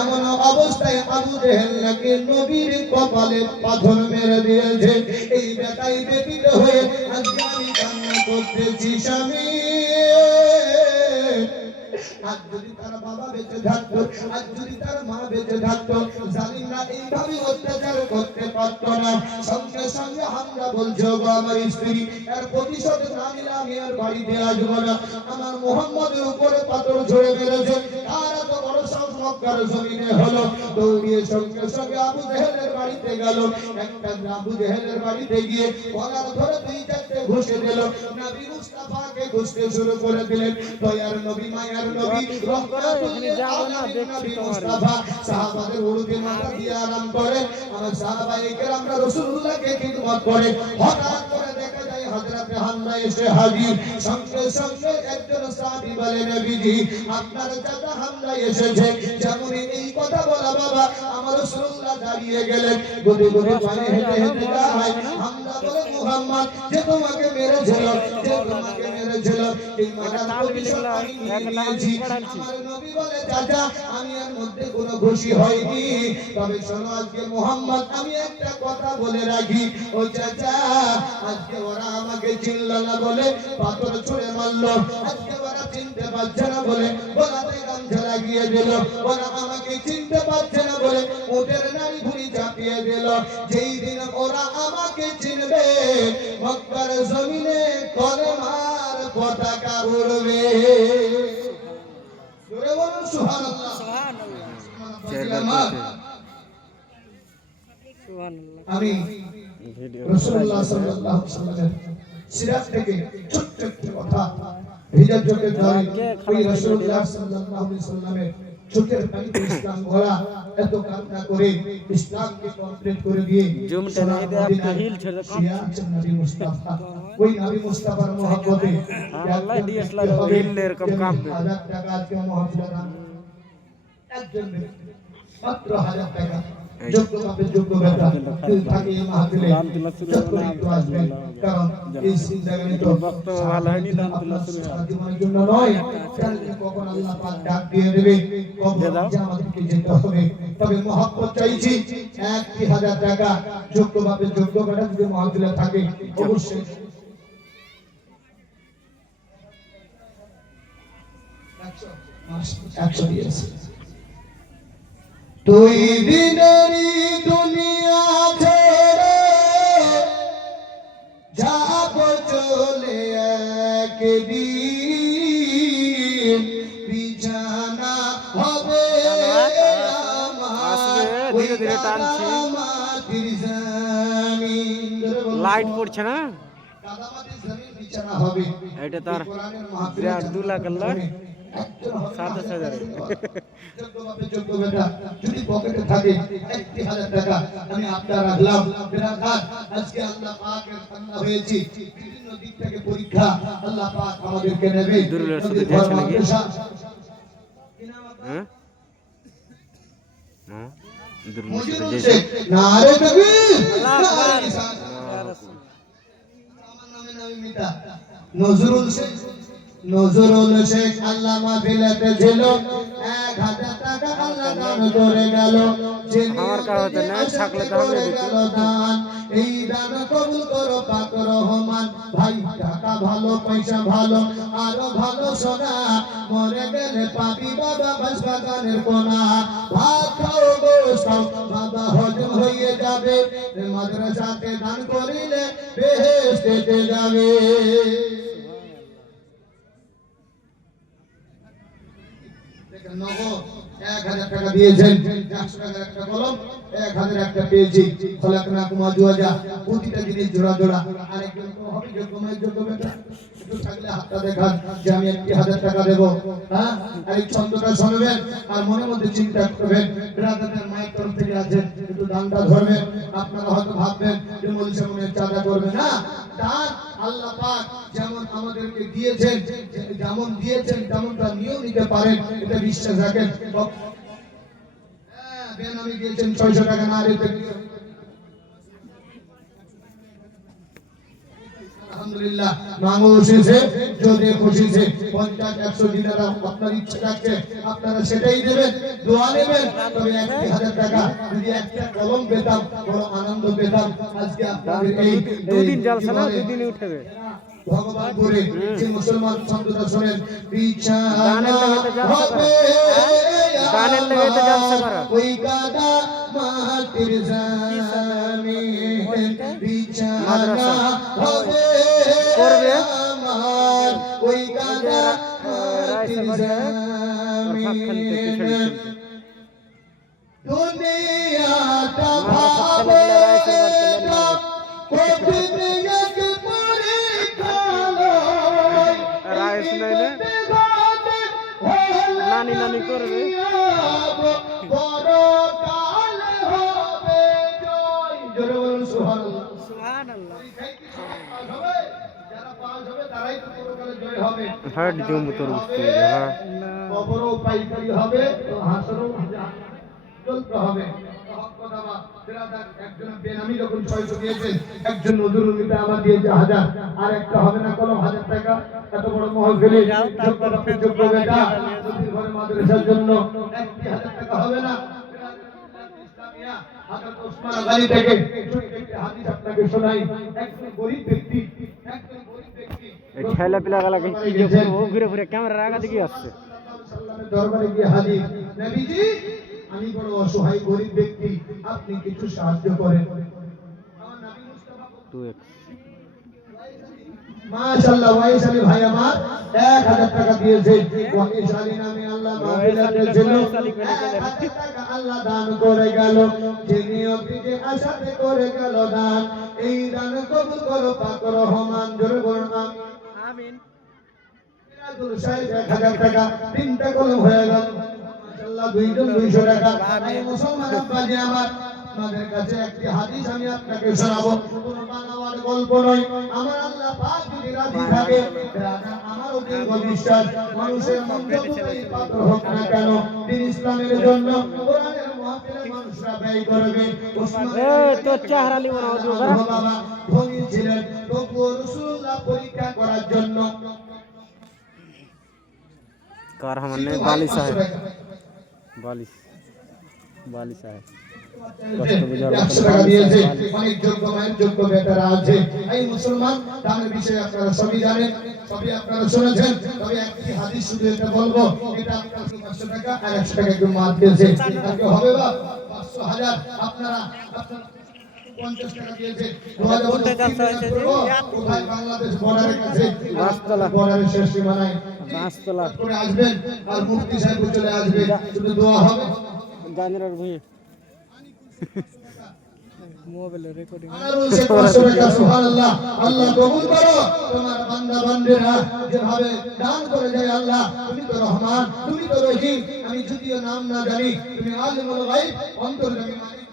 এমন অবস্থায় আবু জেহেল নাকি নবীর কপালে পাথর মেরে দিয়েছে। এই বেটাই ব্যতীত হয়ে আজকে আমি কান্না করতেছি স্বামী। আজ যদি তার বাবা বেঁচে থাকতো, আজ যদি তার মা বেঁচে থাকতো, জালিমরা এইভাবে অত্যাচার করতে পারতো না। সঙ্গে সঙ্গে আমরা বলছি গো আমার স্ত্রী, এর প্রতিশোধ না নিলে আমি আর বাড়িতে আসবো না। আমার মুহাম্মদের উপরে পাথর ঝরে মেরেছে, আর এত বড় সাহস মক্কার জমিনে হলো। দৌড়িয়ে সঙ্গে সঙ্গে আবু জেহেলের বাড়িতে গেল। একটা আবু জেহেলের বাড়িতে গিয়ে গলার ধরে দুই চারটে ঘুষে দিল। নবী মুস্তাফাকে ঘুষতে শুরু করে দিলেন। দয়ার নবী, মায়ার নবী, রহমাতুল আলামিন নবী মুস্তাফা সাহাবাদের উরুতে মাথা দিয়ে আরাম করে। আমার সাহাবায়ে কেরামরা রাসূলুল্লাহকে খিদমত করে। হঠাৎ করে দেখা যায় হযরত হামজা এসে হাজির। সঙ্গে সঙ্গে একজন সাহাবী বলে, নবীজি আপনার চাচা হামজা এসেছে। যেমন এই কথা বলা বাবা আমার রাসূলুল্লাহ দাঁড়িয়ে গেলেন। গদি গদি পায়ে হেঁটে হেঁটে যায়। হামজা বলে, মুহাম্মদ যে তোমাকে মেরেছিল, যে তোমাকে মেরেছিল, এই মারার প্রতিশোধ আমি নিয়েছি। আমার নবী বলে, চাচা আমি এর মধ্যে কোনো খুশি হইনি। তবে শোনো আজকে মুহাম্মদ আমি একটা কথা বলে রাখি, ও চাচা আজকে ওরা আমাকে চিনল না বলে পাথর ছুঁড়ে মারলো। আজকে ওরা চিনতে পারছে না বলে গলাতে গামছা লাগিয়ে দিল। ওরা আমাকে চিনতে পারছে না বলে উটের নাড়ি ভুঁড়ি চাপিয়ে দিল। যেই দিন ওরা আমাকে চিনবে মক্কার জমিনে কলেমার পতাকা উড়বে। জোরে বলুন সুবহানাল্লাহ। আমি রাসূলুল্লাহ সাল্লাল্লাহু আলাইহি ওয়াসাল্লামের সিরাত থেকে ছোট্ট একটা কথা হিজাব চোখের ধরে ওই রাসূলুল্লাহ সাল্লাল্লাহু আলাইহি ওয়াসাল্লামের চোখের পানিতে ইসলাম ভরা, এত কান্না করে ইসলামকে কমপ্লিট করে দিয়ে নবী মুস্তাফা, ওই নবী মুস্তাফার মহব্বতে আল্লাহ ডিএসএলআর হিল এরকম কাঁপবে। 1000 টাকা আজকে মহব্বত দান একজন মাত্র 1000 টাকা যোগ্য ভাবে যোগ্য বেটা থাকে এই মাহফিলে যতই একটু আসবেন। কারণ এই জিন্দেগি তো বক্তব্য ভালো হয়নি, দান তুলা শুরু হয় জীবনের জন্য নয়। কালকে কখন আল্লাহ পাক ডাক দিয়ে দেবে, কখন যে আমাদেরকে যেতে হবে। তবে মহব্বত চাইছি 1000 টাকা যোগ্য ভাবে যোগ্য বেটা যদি মাহফিলে থাকে অবশ্যই 100 দিয়েছে। তুই বিনারি দুনিয়া ছেড়ে যাব চলে একদিন, বিছানা হবে আমার ধীরে ধীরে টানছি, লাইট পড়ছে না, কাদামাটির জমিন বিছানা হবে। এটা তার 2 লাখ আল্লাহ 27,000 যোগ্য বেটা যদি পকেটে থাকে 1000 টাকা আমি আপনার রাখলাম। বিরাদার আজকে আল্লাহ পাকের বান্দা হয়েছি, বিভিন্ন দিক থেকে পরীক্ষা আল্লাহ পাক আমাদেরকে নেবে। দুরুলের সাথে দেখছে নাকি হ্যাঁ হ্যাঁ দুরুলের সাথে দেখছে নারে তাকবীর আল্লাহু আকবার। আমার নামে নামে মিটা নজরুল শেখ আল্লাহ মাহফিলেতে ছিল, 1000 টাকা আল্লাহ দান করে গেল। আমার কাছে নাই থাকলে তাহলে দিত দান। এই দান কবুল করো পাক রহমান। ভাই টাকা ভালো, পয়সা ভালো, আরো ভালো সোনা, মরে গেলে পাবি বাবা বাসবাগানের কোনা। ভাত খাও গোশত খাও বাবা হজম হয়ে যাবে, মাদ্রাসাতে দান করিলে বেহেশতে যাবে। নগদ 1000 টাকা দিয়েছেন, 100 টাকার একটা কলম, 1000 একটা পেয়েছি। খলাকনাকুম আজওয়াজা, প্রতিটা জিনিস জোড়া জোড়া। আরেকজন তো হবে যোগ্য বেটা, একটু থাকলে হাতটা দেখান যে আমি 1000 টাকা দেব। হ্যাঁ, আর এই ছন্দটা শুনবেন আর মনের মধ্যে চিন্তা করবেন, ব্রাদারদের মায়ের তরফ থেকে আছে, একটু দানটা ধরবেন। আপনারা হয়তো ভাববেন যে মৌলভী সাহেব মনে চাঁদা করবে না, দান আল্লাহ পাক যেমন আমাদেরকে দিয়েছেন, যেমন দিয়েছেন তেমনটা নিয়েও নিতে পারেন, এটা বিশ্বাস রাখেন। হ্যাঁ, বেনামি দিয়েছেন 600 টাকা না রেখে আলহামদুলিল্লাহ মাঙ্গল এসেছে, যদি খুশিছে 50-100 দিনার আপনার ইচ্ছা থাকছে আপনারা সেটাই দেবেন, দোয়া নেবেন। তবে 1000 টাকা যদি একটা কলম পেতাম বড় আনন্দ পেতাম। আজকে আপনাদের এই দুদিন জলসা না, দুদিনে উঠবে ভগবানপুরে যে মুসলমান সন্তরা শোনেন, বিছানা হবে গানের লেগেতে জলসা করা ওই কাদা মাটির জামিন, বিছানা হবে করবে আমার ওই কাদা মাটির জামিন। দুনিয়াটা ভাবে কঠিন এক পরীক্ষা লয়, রাইস নাই না নানি নানি করবে পরকাল হবে জয়। জোরে বলুন সুবহানাল্লাহ। সুবহানাল্লাহ। যারা পাস হবে তারাই তো পরকালে জয় হবে। হাট জমু তোর উঠতে হ্যাঁ কবরও পাইকারি হবে, হাসরও চলতে হবে। হক কথা বা বিরাদার একজন বেনামি যখন 600 দিয়েছেন, একজন নজরুল মিটা আমার দিয়েছে 1000, আর একটা হবে না কলম 1000 টাকা। এত বড় মহফিলে যোগ্য বেটা নদীর ঘরে মাদ্রাসার জন্য 1000 টাকা হবে না। ইসলামিয়া হযরত ওসমান গনি থেকে একটি হাদিস আপনাকে শোনাই। একজন গরীব ব্যক্তি এই ঠেলা পিলা গলা কি যে করব ঘুরে ঘুরে ক্যামেরার আগা দিকে আসছে দরবারে গিয়ে হাজির, নবীজি আমি বড় অসহায় গরীব ব্যক্তি, আপনি কিছু সাহায্য করেন। আমার নবী মুস্তাফা 2x মাশাআল্লাহ ওয়াইস আলী ভাই আমার 1000 টাকা দিয়েছে। ওয়াইস আলী নামে আল্লাহ মাহফিলের জন্য 1000 টাকা আল্লাহ দান করে গেল। যে নিয়তি যে আশাতে করে গেল দান, এই দান কবুল করো পাক রহমান। জোরে বলুন আমিন। মিরাজুল সাহেব 1000 টাকা, 3টা কলম হয়ে গেল। মাশাআল্লাহ 200 টাকা। এই মুসলমান আব্বাজি আমার, আপনাদের কাছে একটি হাদিস আমি আপনাকে শোনাবো, কোনো বানাওয়ার গল্প নয়। আমার আল্লাহ পাক যদি রাজি থাকে, আমার দীর্ঘ বিশ্বাস মানুষের মন যতই পাথর হোক না কেন, দিন ইসলামের জন্য কোরআনের মাহফিলে মানুষরা ব্যয় করবে। তো চেহারা লিব না ওদের বাবা ধনী ছিলেন, তবুও রাসূলুল্লাহ পরীক্ষা করার জন্য কার हमने बाली साहब बाली साहब কষ্ট বুঝার অনেক যোগ্য মায়ের যোগ্য বেটারা আছে। এই মুসলমান দানের বিষয়ে আপনারা সবই জানেন, সবই আপনারা শুনেছেন। তবে একটি হাদিস শুধু এটা বলবো, এটা আপনার 500 টাকা আর 100 টাকা একটু মার দিয়েছে, তাকে হবে বা 500 1000 আপনারা 50 টাকা দিয়েছে। 2023 বাংলাদেশ বর্ডারের কাছে, বর্ডারের শেষ সীমানায় বাসতলা করে আসবেন, আর মুফতি সাহেব চলে আসবে, শুধু দোয়া হবে। গানের ভুঁয়ে মোবাইলে রেকর্ডিং সুবহানাল্লাহ। আল্লাহ কবুল করো তোমার বান্দা বান্দিরা যেভাবে দান করে যায়। আল্লাহ তুমি তো রহমান, তুমি তো রহিম, আমি যদিও নাম না জানি, তুমি আলিমুল গায়ব, অন্তর্যামী মালিক।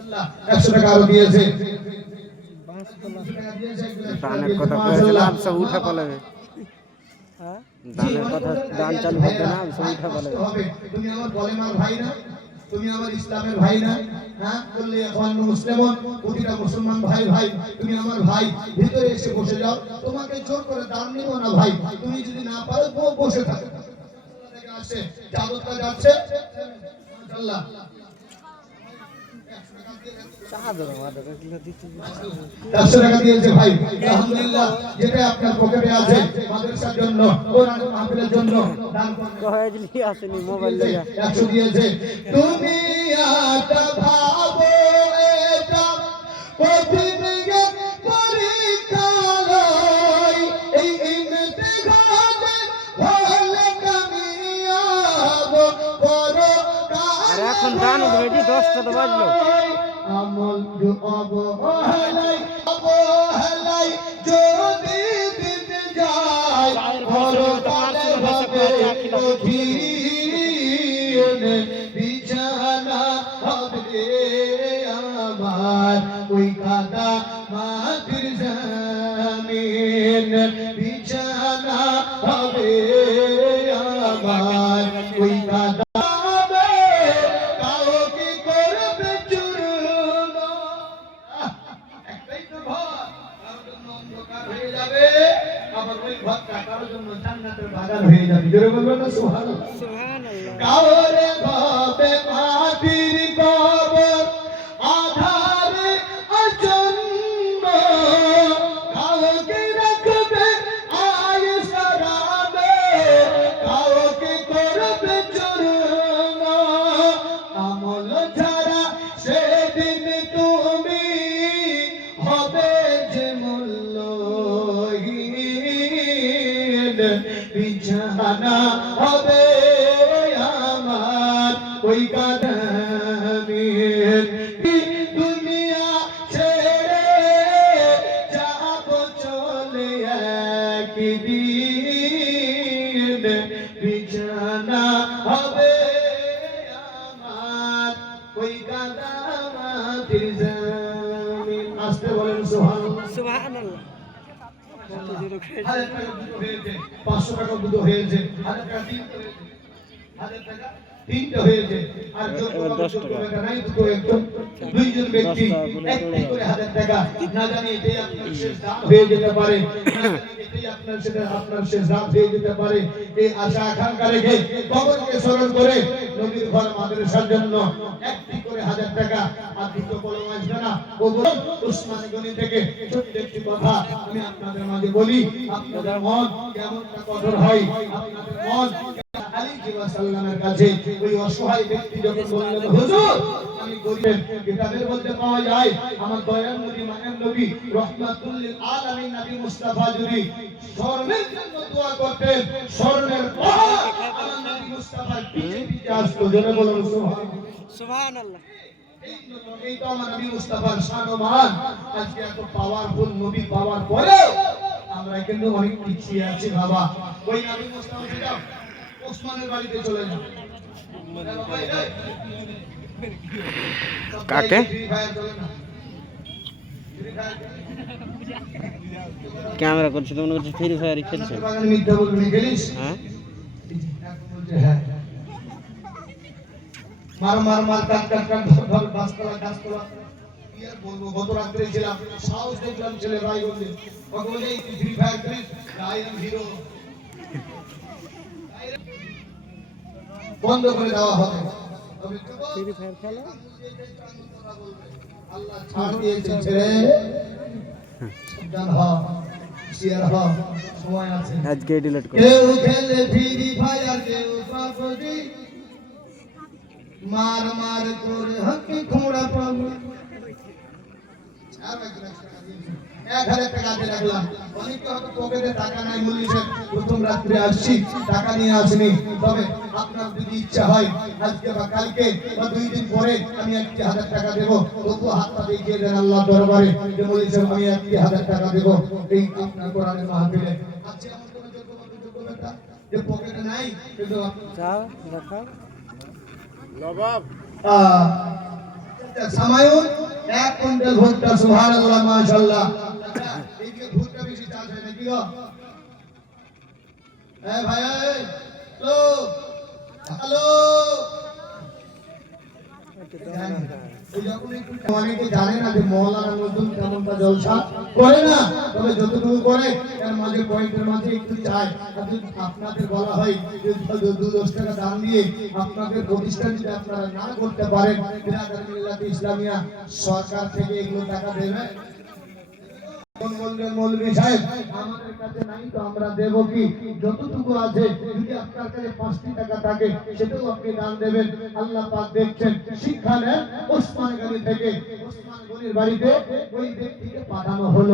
আল্লাহ 100 টাকা আরো দিয়েছে। দানের কথা কইছিলাম সব উঠা পালাবে হ্যাঁ দানের কথা দান চালু হবে না সব উঠা পালাবে। তুমি আমার কলেমার ভাই না, তুমি আমার ইসলামের ভাই না, হ্যাঁ বললে এখন মুসলিম প্রতিটা মুসলমান ভাই ভাই তুমি আমার ভাই, ভিতরে এসে বসে যাও, তোমাকে জোর করে দান নিব না ভাই, তুমি যদি না পারো বসে থাকো। আল্লাহ থেকে আসে জাদুটা যাচ্ছে মাশাআল্লাহ। আলহামদুলিল্লাহ, যেটা আপনার পকেটে আছে মাদ্রাসার জন্য, কোরআন মাহফিলের জন্য দান আসেনি মোবাইল লাগা 100 দিয়েছে। তুমি আটা ভাবো এটা কঠিন এক পরীক্ষা লয়, এই ইমতিহানে হলে কামিয়াব পরকাল। আর এখন দান উঠবে জি 10টা তো বাজলো। আমল অবহেলাই যদি দিন যায়, পরকালে হবে কঠিন, বিছানা হবে আমার ওই কাদা মাটির জামিন, বিছানা হবে আমার ওই কাদা। জোরে বলবেন না সুবহানাল্লাহ। সুবহানাল্লাহ। কাওরে ভাবে মাটির কবর আধারে আচন্ন কাউকে রাখবে আয়সারাবে কাউকে করবে চূর্ণ আমল ছাড়া সেদিন তুমি হবে যে মূল্যহীন বিছানা হবে আমার ওই কাদামের দুনিয়া ছেড়ে যাব চলে একদিন বিছানা হবে আমার ওই কাদামাটির জমিন। আসতে বলেন সুবহানাল্লাহ। সুবহানাল্লাহ। কত জোরে খেয়েছে। 1000 টাকা দুটো হয়েছে, 500 টাকা দুটো হয়েছে, 1000 টাকা তিনটে হয়েছে, 1000 টাকা তিনটে হয়েছে। আর এবার 10 টাকা। নাই দুটো একজন দুইজন ব্যক্তি 10 টাকা করে একটি করে 1000 টাকা না জানি এটাই আপনার শেষ দান হয়ে যেতে পারে, না জানি এটাই আপনার শেষ দান হয়ে যেতে পারে। এই আশা আকাঙ্ক্ষা রেখে কবরকে স্মরণ করে নবীর ঘর মাদ্রাসার জন্য একটি করে 1000 টাকা আর দুটো কলম আসবে না। ও বলুন উসমান গনি থেকে ছোট্ট একটি কথা আমি আপনাদের মাঝে বলি, আপনাদের মন কেমনটা কঠোর হয়, আপনাদের মন আলী সাল্লামের কাছে ওই অসহায় ব্যক্তি যখন বললেন হুজুর আমি গরিব, কিতাবের মধ্যে পাওয়া যায় আমার দয়াল নবী মায়ের নবী রাহমাতুল লিল আলামিন নবী মুস্তাফা যদি স্বর্ণের জন্য দোয়া করতেন স্বর্ণের পাহাড় আমার নবী মুস্তাফার পিছে পিছে আসতো। জোরে বলুন সুবহানাল্লাহ। সুবহানাল্লাহ। এই তো আমার নবী মুস্তাফার শান ও মান। আজকে এত পাওয়ারফুল নবী পাওয়ার পরেও আমরা কিন্তু অনেক পিছিয়ে আছি বাবা। ওই নবী মুস্তাফা যাও ওসমানের বাড়িতে চলে যাও। কাকে? ক্যামেরা করছে তো মনে করছে ফ্রি ফায়ার খেলছে। মিথ্যা বলবি গেলিস? হ্যাঁ হ্যাঁ মার মার মার কাট কাট কাট ধর ধর গাছতলা গাছতলা কি আর বলবো। গত রাত্রে ছিলাম সাহস দেখলাম ছেলে ভাই বলছে ওকে বলে এই ফ্রি ফায়ার করিস আই এম হিরো বন্ধ করে দেওয়া হবে। তবে ফ্রি ফায়ার খেলা আল্লাহ ছাড় দিয়েছে ছেলে সাবধান হ শেয়ার হ সময় আছে। আজকে ডিলিট করে কেউ খেলে ফ্রি ফায়ার কেউ পাবজি মার মার করে হকি খোঁড়া পাবো 1000 টাকা দিয়ে রাখলাম। অনেকে হয়তো পকেটে টাকা নাই বলছেন প্রথম রাত্রে আসছি টাকা নিয়ে আসিনি, তবে আপনার যদি ইচ্ছা হয় আজকে বা কালকে বা 2 দিন পরে আমি 1000 টাকা দেবো, তবু হাতটা দেখিয়ে দেন আল্লাহ দরবারে যে বলেছেন আমি 1000 টাকা দেবো এই আপনার কোরআনের মাহফিলে। আজকে এমন কোনো যোগ্যতা যে পকেটে নাই কিন্তু চা রাখা সামায়ুন 1 কুইন্টাল ভুট্টা সুবহানাল্লাহ মাশাআল্লাহ। এই যে ভুট্টা বেশি চাষ হয় নাকি গো? এই ভাই এই হ্যালো হ্যালো অনেকে জানে না যে মহল্লার নতুন কেমনটা জলসা করে না, তবে যতটুকু করে এর মাঝে পয়েন্টের মাঝে একটু চাই। আপনাদের বলা হয় যে 2-10 টাকা দাম দিয়ে আপনাদের প্রতিষ্ঠান যদি আপনারা না করতে পারেন বিরাদার মিল্লাত ইসলামিয়া সরকার থেকে এগুলো টাকা দেবে। বলবেন মৌলভী সাহেব আমাদের কাছে নাই তো আমরা দেব কি? যতটুকু আছে যদি আপনার কাছে 5টি টাকা থাকে সেটাও আপনি দান দেবেন। আল্লাহ পাক দেখছেন শিক্ষা নেন ওসমান গনি থেকে, ওসমান গনির বাড়িতে ওই ব্যক্তিকে পাঠানো হলো।